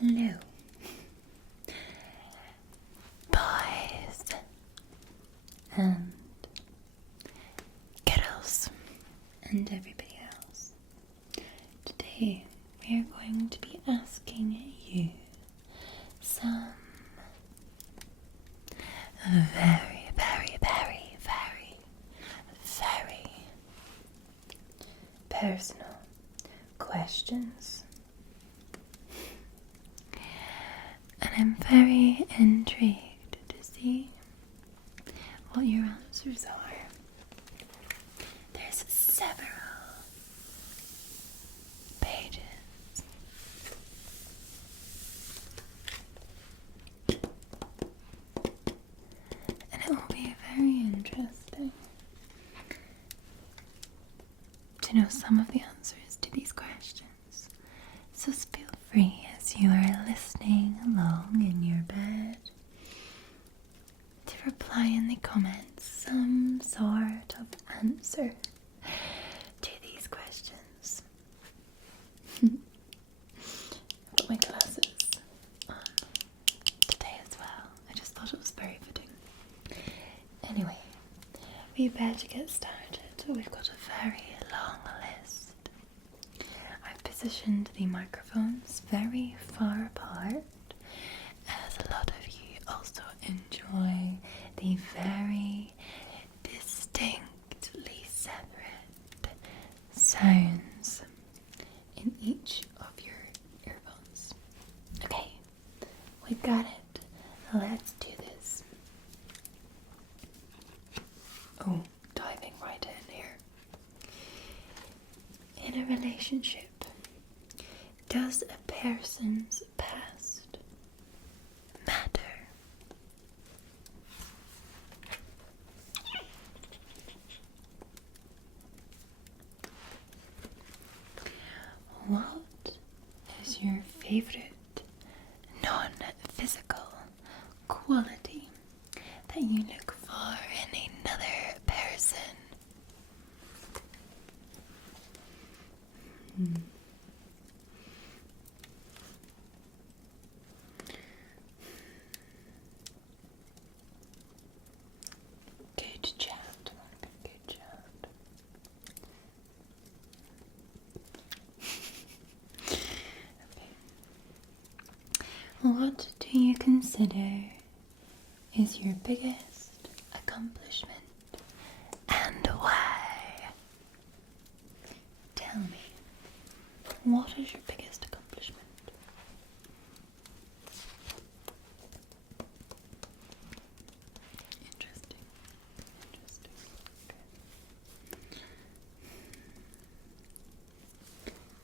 Hello, boys and girls and everybody else. Today we are going to be asking you some very, very, very, very, very personal questions. And I'm very intrigued to see what your answers are. There's several pages. And it will be very interesting to know some of the answers to these questions. So feel free as you are listening along in your bed to reply in the comments some sort of answer to these questions. I've got my glasses on today as well. I just thought it was very fitting. Anyway, we better get started. We've got a very long list. I've positioned the microphones very far apart, as a lot of you also enjoy the very distinctly separate sounds in each of your earphones. Okay, we've got it. Let's do this. Oh, diving right in here. In a relationship, does a person's past matter? What is your favorite non-physical quality that you look for in another person? Good chat. Good chat. Okay. What do you consider is your biggest accomplishment and why? Tell me, what is your biggest accomplishment? Interesting.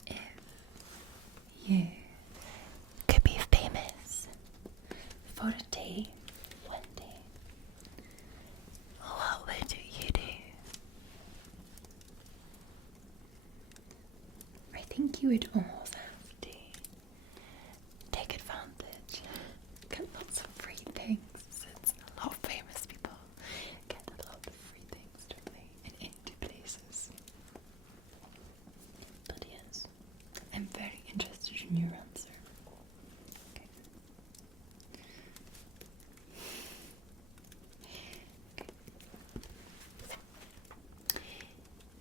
Okay. If you could be famous for a day, one day, what would you do? I think you would almost have to take advantage, get lots of free things, since a lot of famous people get a lot of free things, don't they, and into places. But yes, I'm very interested in your answer. Okay.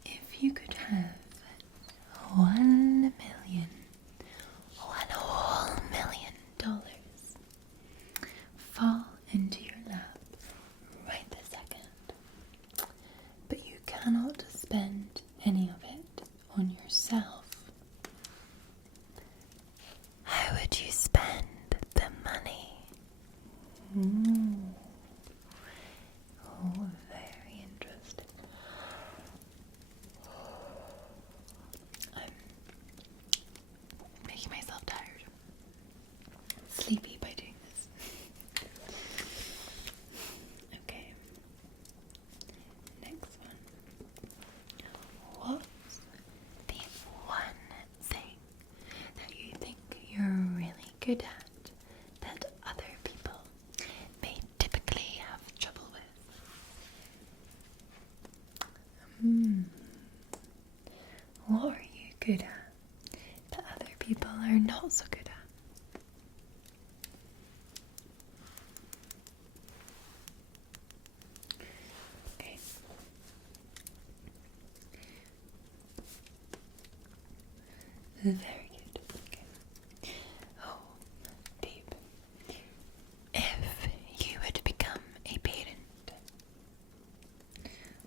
If you could have 1 million, $1 whole $1 million fall into your lap right this second, but you cannot spend any of it on yourself, how would you spend the money? Oh, very interesting. I'm making myself tired, sleepy by doing this. Okay, next one. What's the one thing that you think you're really good at that other people may typically have trouble with? What are you good at that other people are not so good at? Very good. Okay. Oh, babe. If you were to become a parent,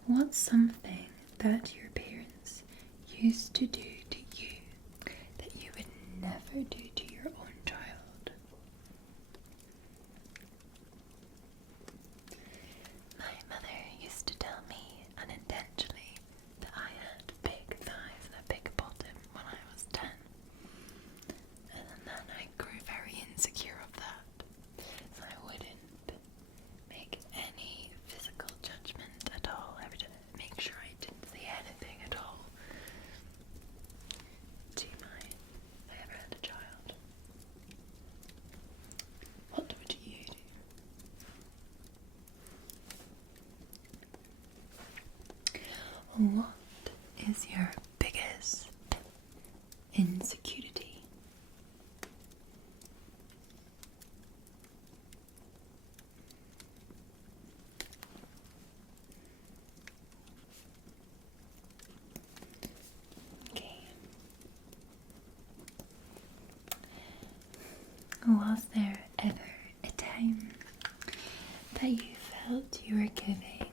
what's something that your parents used to do to you that you would never do to your own child? My mother used to tell me unintentionally that I had big thighs and a big bottom when I was 10. And then I grew very insecure of that. So I wouldn't make any physical judgment at all. I would make sure I didn't say anything at all to I ever had a child. What would you do? What is your biggest insecurity? Okay. Was there ever a time that you felt you were giving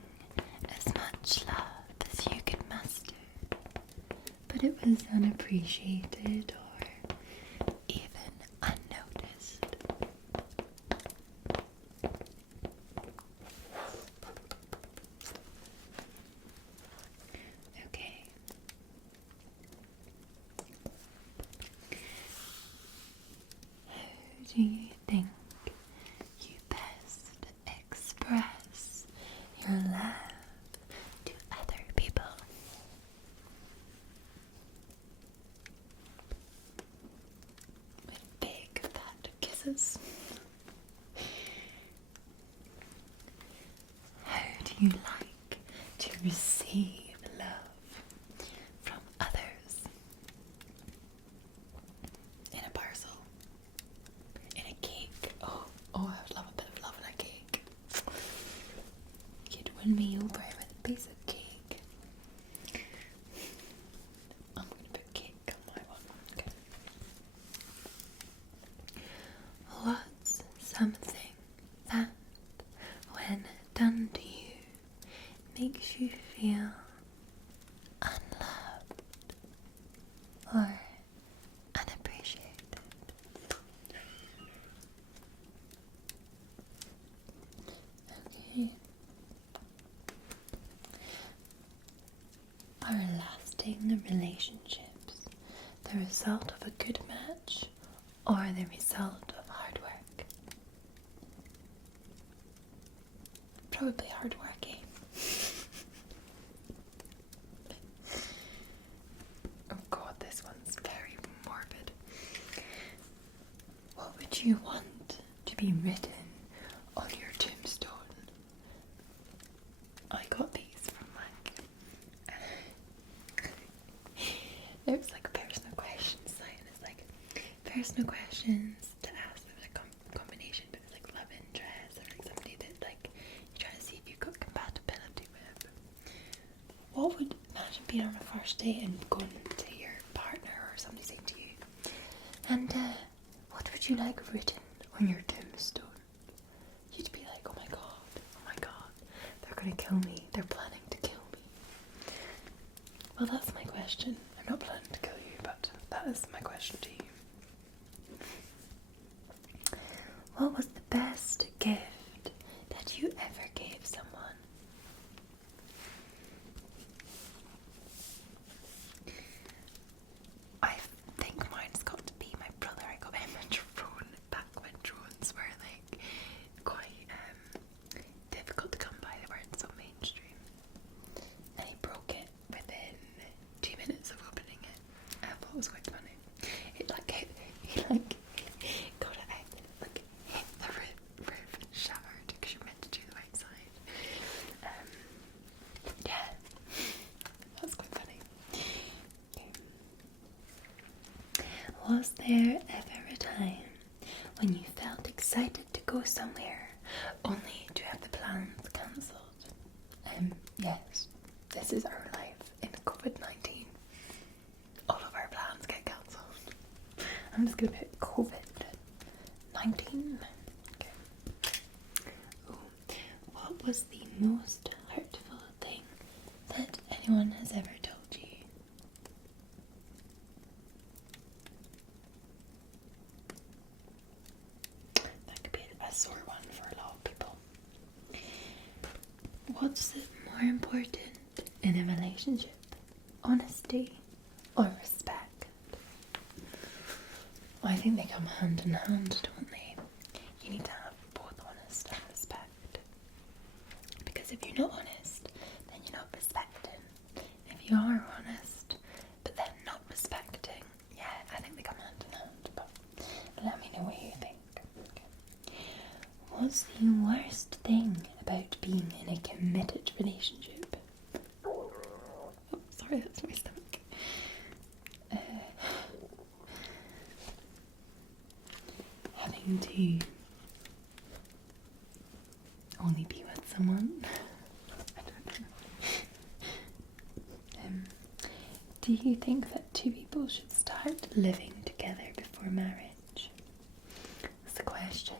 as much love as you could muster, but it was unappreciated or even unnoticed? Okay. How do you think you best express your love to other people? With big fat kisses. How do you like to receive love from others? In a parcel? In a cake? Oh, I would love a bit of love in a cake. You'd win me over with a piece of cake. I'm going to put cake on my one. Okay. What's something that, when done to you, makes you feel unloved or unappreciated? Okay. Are lasting relationships the result of a good match or the result of hard work? Probably hard work, eh? Oh god, this one's very morbid. What would you want to be written on your tombstone? I got these from it was like a personal question sign. It's like personal questions to ask. It was a combination, but it's like love interest or like somebody that like you try to see if you've got compatibility with. What would imagine being on a first date and going to your partner or somebody saying to you, and what would you like written on your tombstone? You'd be like, oh my god, they're gonna kill me. They're planning to kill me. Well, that's my question. I'm not planning to kill you, but that is my question to you. What was the best gift that you ever gave someone? I think mine's got to be my brother. I got him a drone back when drones were like quite difficult to come by. They weren't so mainstream. And he broke it within 2 minutes of opening it. I thought it was quite funny. He got it out, like hit the roof and shattered because you're meant to do the right side. Yeah, that's quite funny. Was there ever a time when you felt excited to go somewhere only to have the plans cancelled? Yes, this is our life in COVID-19. All of our plans get cancelled. I'm just gonna put COVID-19. Okay. Oh, what was the most hurtful thing that anyone has ever told you? That could be a sore one for a lot of people. What's more important in a relationship? Honesty or respect? I think they come hand in hand, don't they? You need to have both honesty and respect. Because if you're not honest, then you're not respecting. If you are honest, but then not respecting, yeah, I think they come hand in hand. But let me know what you think. Okay. What's the worst thing about being in a committed relationship? Oh, sorry, that's my stomach. Having to only be with someone. I don't know. Do you think that two people should start living together before marriage? That's the question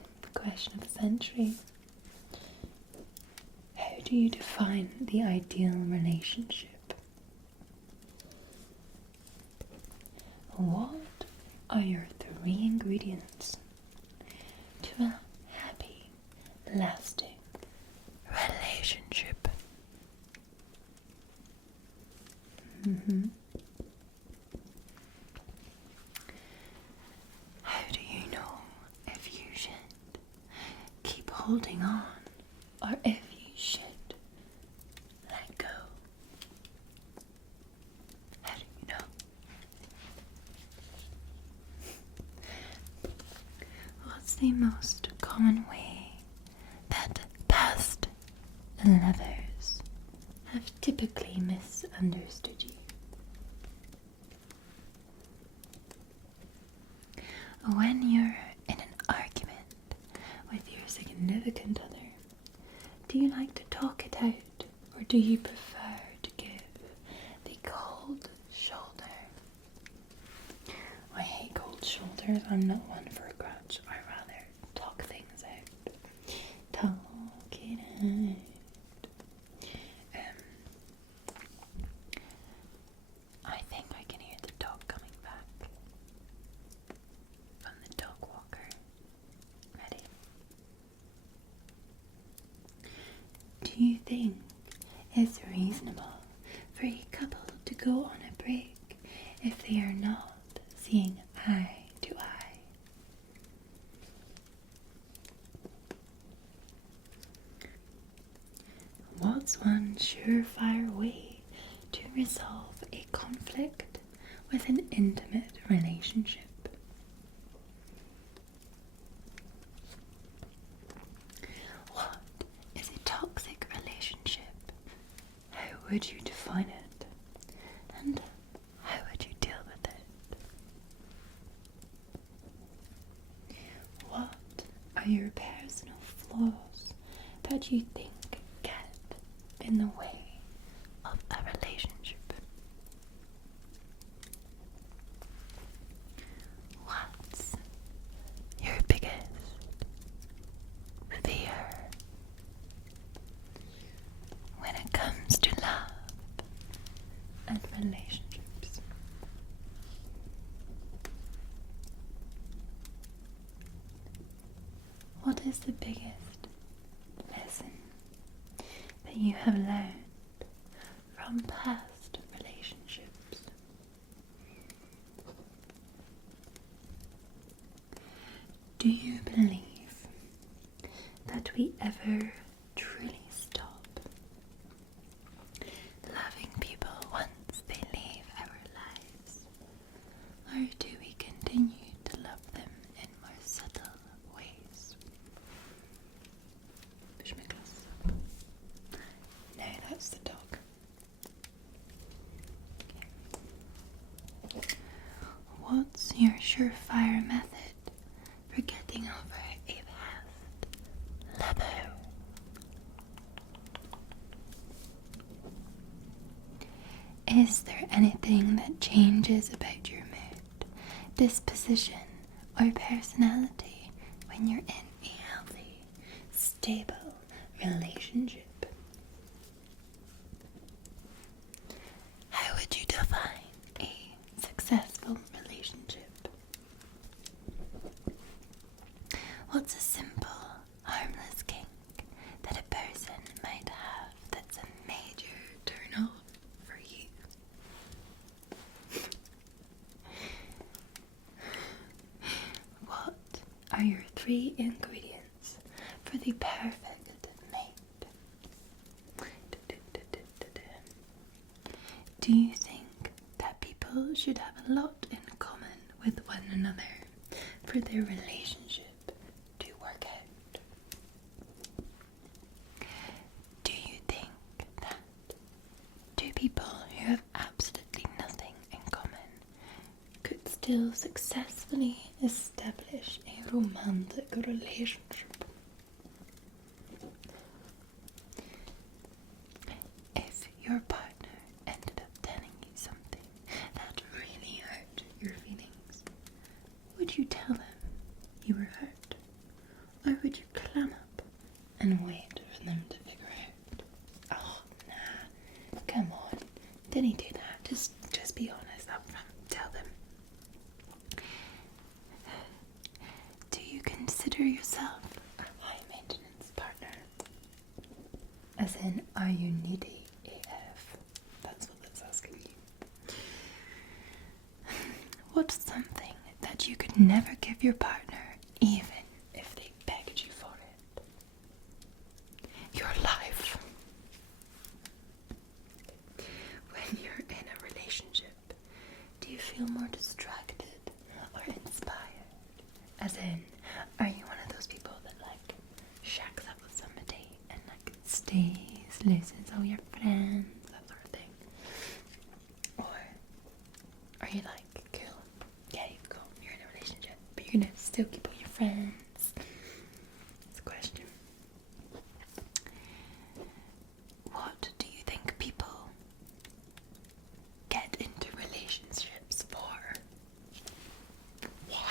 of the century. How do you define the ideal relationship? What are your 3 ingredients to a happy, lasting relationship? How do you know if you should keep holding on or if you should let go? How do you know? What's the most common way that past lovers have typically misunderstood you? When you're in an argument with your significant other, do you like to talk it out, or do you prefer to give the cold shoulder? I hate cold shoulders. I'm not one for a grudge. I rather talk things out. Talk it out. I think I can hear the dog coming back from the dog walker. Ready? Do you think it's reasonable for a couple to go on a break if they are not seeing eye to eye? What's one surefire way to resolve a conflict with an intimate relationship? What is a toxic relationship? How would you define it? And how would you deal with it? What are your personal flaws that you think get in the way of a relationship? What's your biggest fear when it comes to love and relationships? What is the biggest lesson that you have learned from past relationships? Do you believe that we ever truly stop loving people once they leave our lives? Or do we continue to love them in more subtle ways? Push my glass. No, that's the dog. Okay. What's your surefire method for getting over a past lover? Is there anything that changes about your mood disposition, or personality when you're in a healthy, stable relationship? How would you define a successful relationship? What's a simple, harmless kink that a person might have that's a major turn off for you? What are your 3 ingredients for the perfect mate? Do you think that people should have a lot in common with one another for their relationship to work out? Do you think that 2 people who have absolutely nothing in common could still successfully establish a romantic relationship? If your partner ended up telling you something that really hurt your feelings, would you tell them you were hurt? Or would you clam up and wait for them to figure out? Oh, nah, come on, didn't he do that? Just be honest up front, tell them. Do you consider yourself a high maintenance partner? As in, are you needy AF? That's what that's asking you. What's something that you could never give your partner, even if they begged you for it? Your life. When you're in a relationship, do you feel more distracted or inspired? As in, are you one of those people that like shacks up with somebody and like stays, loses all your friends, that sort of thing? Or are you like, cool, yeah, you're in a relationship, but you're gonna still keep all your friends? That's a question. What do you think people get into relationships for? Why?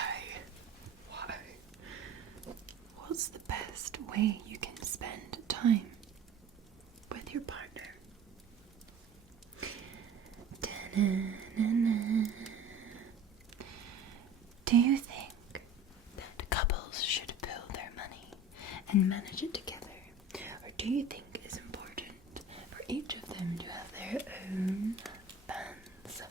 What's the best way you can spend time with your partner? Da-na-na-na. Do you think that couples should pool their money and manage it together? Or do you think it's important for each of them to have their own funds?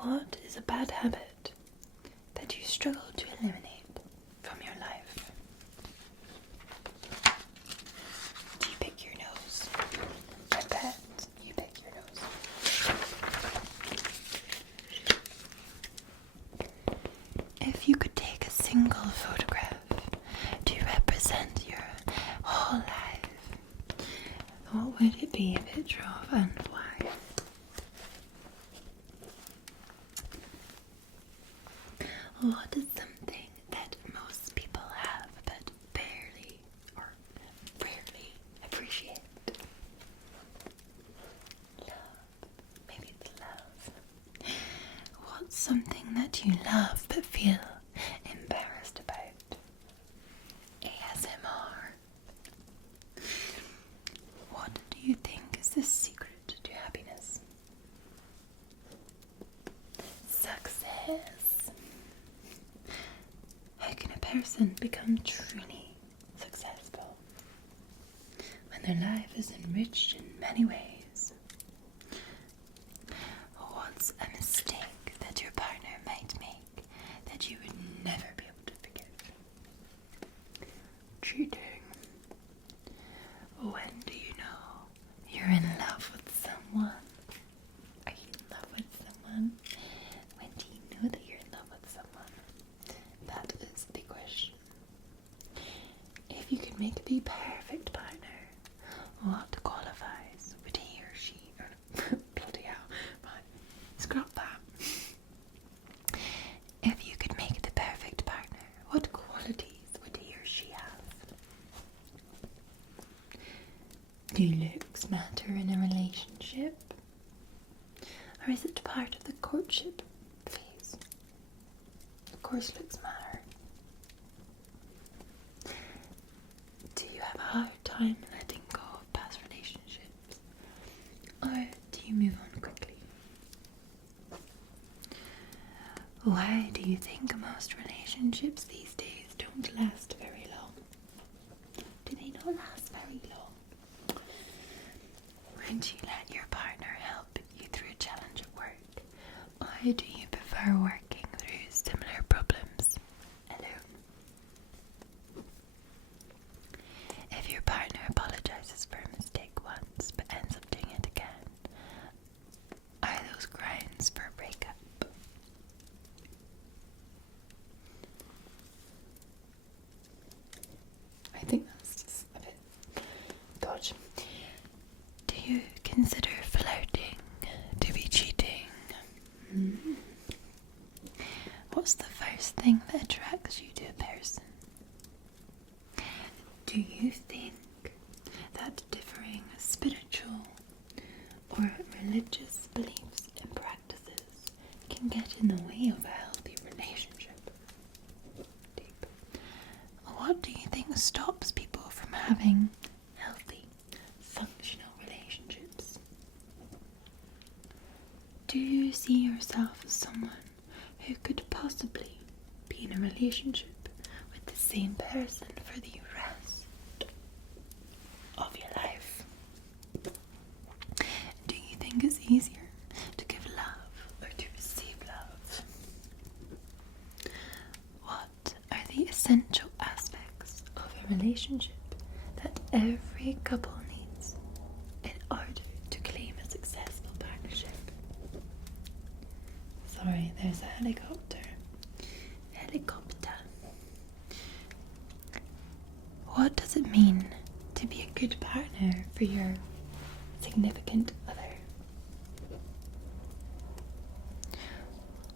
What is a bad habit that you struggle to eliminate from your life? Do you pick your nose? I bet you pick your nose. If you could take a single photograph to represent your whole life, what would it be a picture of and why? What is something that most people have but barely or rarely appreciate? Love. Maybe it's love. What's something that you love but feel embarrassed about? ASMR. What do you think is the secret to happiness? Success. How can a person become truly successful when their life is enriched in many ways? What's a mistake that your partner might make that you would never be able to forgive? Cheating. When do you know you're in love with someone? Are you in love with someone? When do you know that you're in love with someone? That is the question. If you could make the perfect partner, what qualifies would he or she, bloody hell, but scrap that. If you could make the perfect partner, what qualities would he or she have? Do looks matter in a relationship? Or is it part of the courtship phase? Of course, looks matter. Do you have a hard time letting go of past relationships? Or do you move on quickly? Why do you think most relationships these days don't last very long? Do they not last very long? Would you let your partner help you through a challenge at work? Or do you prefer working through similar problems alone? If your partner apologizes for a mistake once but ends up doing it again, are those grounds for a breakup? I think that's just a bit dodgy. Do you consider flirting to be cheating? What's the first thing that attracts you to a person? Do you think that differing spiritual or religious beliefs and practices can get in the way of a healthy relationship? Deep. What do you think stops people from having healthy, functional relationships? Do you see yourself as someone who could possibly be in a relationship with the same person for the rest of your life? Do you think it's easier to give love or to receive love? What are the essential aspects of a relationship that every couple needs in order to claim a successful partnership? Sorry, there's a helicopter. Helicopter. What does it mean to be a good partner for your significant other?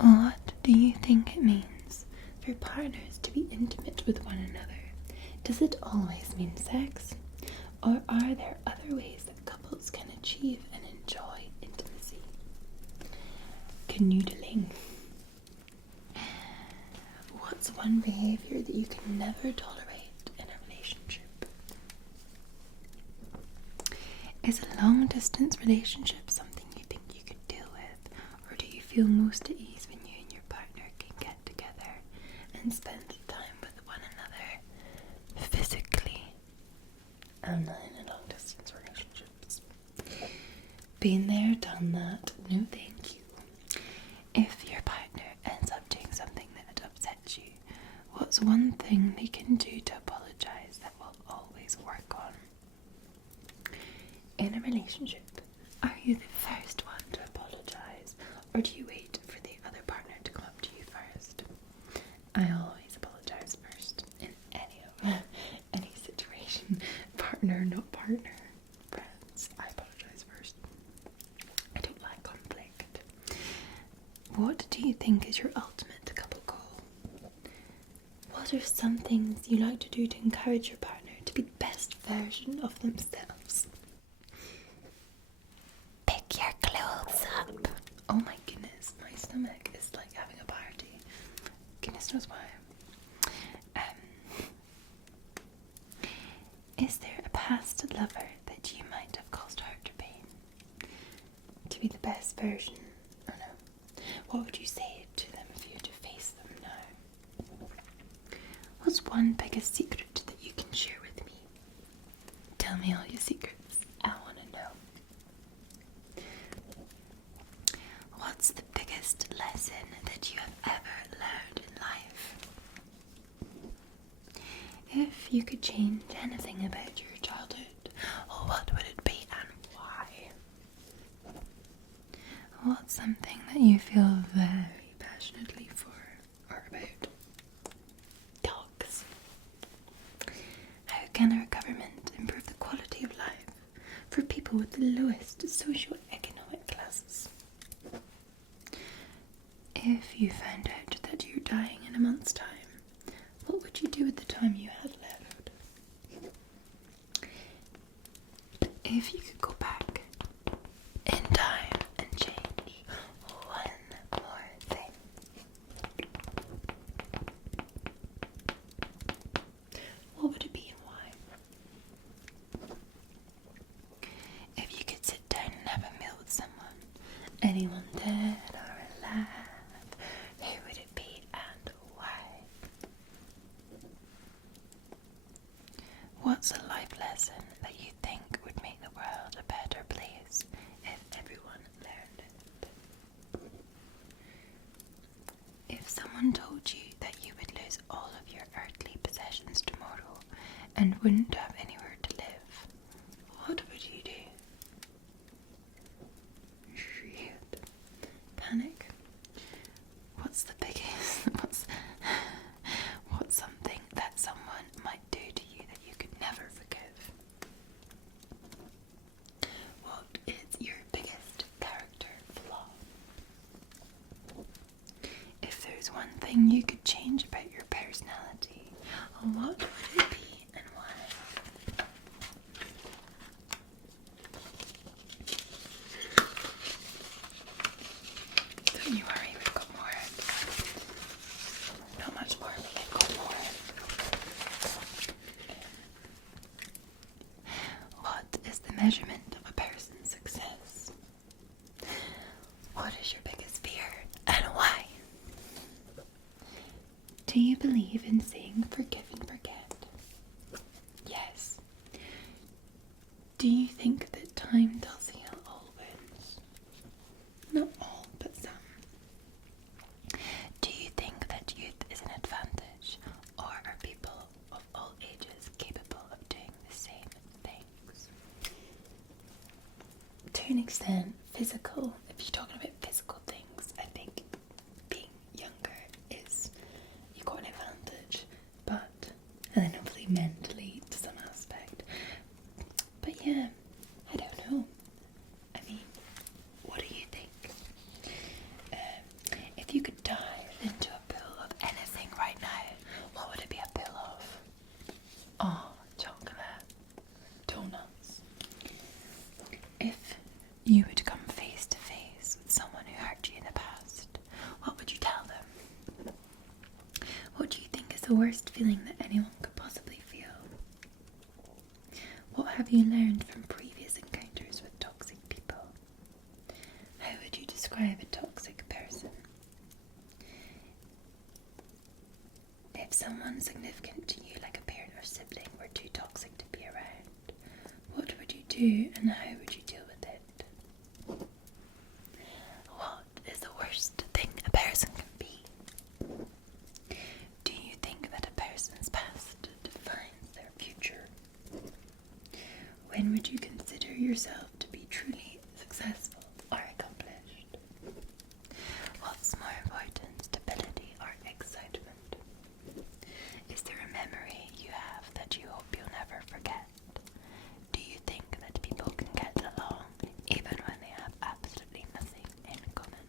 What do you think it means for partners to be intimate with one another? Does it always mean sex? Or are there other ways that couples can achieve and enjoy intimacy? Canoodling. What's one behavior that you can never tolerate in a relationship? Is a long distance relationship something you think you could deal with? Or do you feel most at ease when you and your partner can get together and spend time with one another physically? I'm not in a long distance relationships. Been there, done that, no thank you. If your partner ends up doing something that upsets you, what's one thing they can do to apologize that will always work on? In a relationship, are you the first one to apologize, or do you wait for the other partner to come up to you first? I always apologize first in any situation. Partner, not partner. Friends, I apologize first. I don't like conflict. What do you think is your ultimate couple goal? What are some things you like to do to encourage your partner to be the best version of themselves? Pick your clothes up. Oh my goodness, my stomach is like having a party. Goodness knows why. Is there a past lover that you might have caused hurt or pain? To be the best version, or no? What would you say to them if you had to face them now? What's one biggest secret that you can share with me? Tell me all your secrets. I want to know. What's the biggest lesson that you have ever learned in life? If you could change anything about your childhood, what would it be and why? What's something that you feel very passionately for or about? Dogs. How can our government improve the quality of life for people with the lowest socio-economic classes? If you found out that you're dying in a month's time, what would you do with the time you had left? If you could go back in time and change anyone dead or alive, who would it be and why? What's a life lesson that you think would make the world a better place if everyone learned it? If someone told you that you would lose all of your earthly possessions tomorrow and wouldn't have anywhere to live, what would you do? Shit. Panic? What's the biggest? What's something that someone might do to you that you could never forgive? What is your biggest character flaw? If there's one thing you could change about your personality, what would it be and why? Don't you worry, we've got more. Not much more, but we've got more. What is the measurement of a person's success? What is your biggest fear and why? Do you believe in saying forgive and forget? Yes. Do you think that time does heal all wounds? Not all, but some. Do you think that youth is an advantage, or are people of all ages capable of doing the same things? To an extent, physical, if you're talking about physical things, I think being younger is, you've got an advantage, and then hopefully mentally to some aspect. But yeah, I don't know. I mean, what do you think? If you could dive into a pool of anything right now, what would it be a pool of? Oh, chocolate, donuts. If you would come face to face with someone who hurt you in the past, what would you tell them? What do you think is the worst feeling that anyone could possibly feel? What have you learned from previous encounters with toxic people? How would you describe a toxic person? If someone significant to you, like a parent or sibling, were too toxic to be around, what would you do and how would you deal with it? What is the worst thing a person can be? Do you think that a person's past defines their future? When would you consider yourself to be truly successful or accomplished? What's more important, stability or excitement? Is there a memory you have that you hope you'll never forget? Do you think that people can get along even when they have absolutely nothing in common?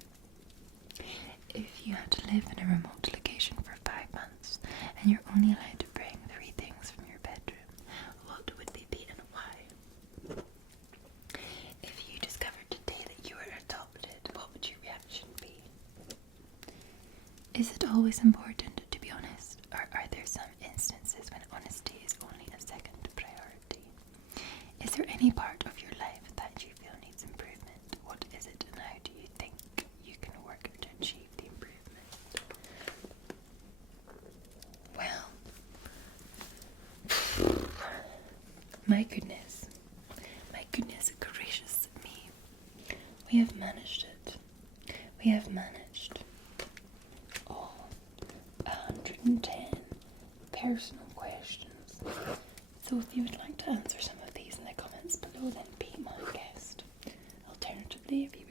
If you had to live in a remote location for 5 months and you're only allowed to bring 3 things from your bedroom, what would they be and why? If you discovered today that you were adopted, what would your reaction be? Is it always important to be honest, or are there some instances when honesty is only a second priority? Is there any part of your life that you feel needs improvement? What is it and how do you think you can work to achieve the improvement? Well, my goodness gracious me. We have managed it. We have managed all 110 personal questions. So if you would like to answer some of these in the comments below, then be my guest. Alternatively, if you